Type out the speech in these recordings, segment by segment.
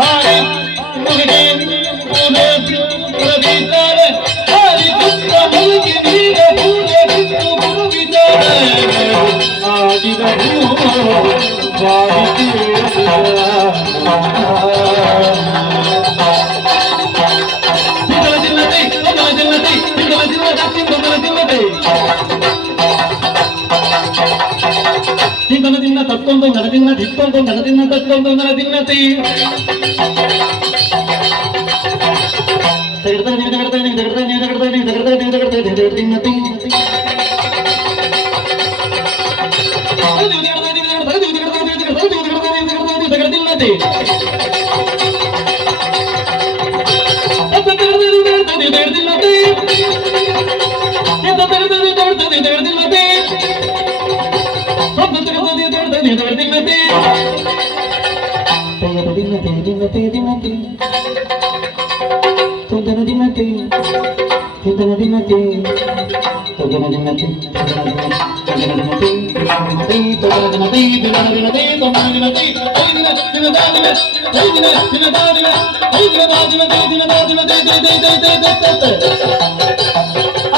ಹಾರಿ ಮುಗಿಗೆ ಪುರವಿದ್ದಾರೆ ಹಾರಿ ಪುತ್ರ ಮುಗಿ ನೀರ ಪೂರೆ ಬಿಟ್ಟು ಪುರವಿದ್ದಾರೆ ಆಡಿದರು ತಿಂಗನದಿಂದ ತತ್ತೊಂದು ನರದಿನ್ನ ದಿತ್ತೊಂದು ನರದಿನ್ನ ತತ್ತೊಂದು ನರದಿನ್ನತಿ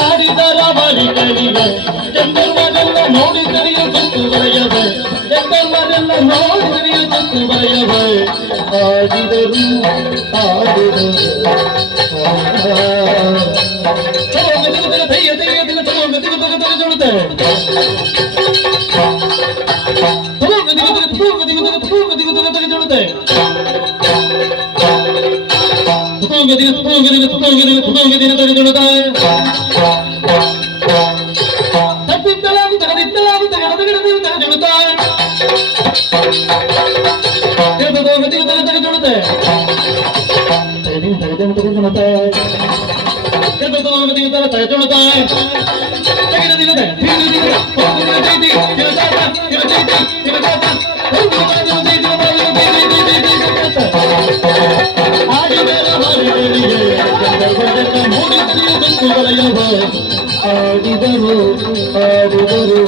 ಆಡಿದರ ಬಳಿ ಕಡಿವೆ ಚಂದ್ರಮನೆಲ್ಲ ನೋಡಿ ಕರಿಯ ಸುತ್ತು ಬರೆಯವೆ ಚಂದ್ರಮನೆಲ್ಲ ನೋಡಿ ಕರಿಯ ಸುತ್ತು ಬರೆಯವೆ ಆಡಿದರು ಆಡಿದರು ಆಡಿದರು ಆಡಿದರು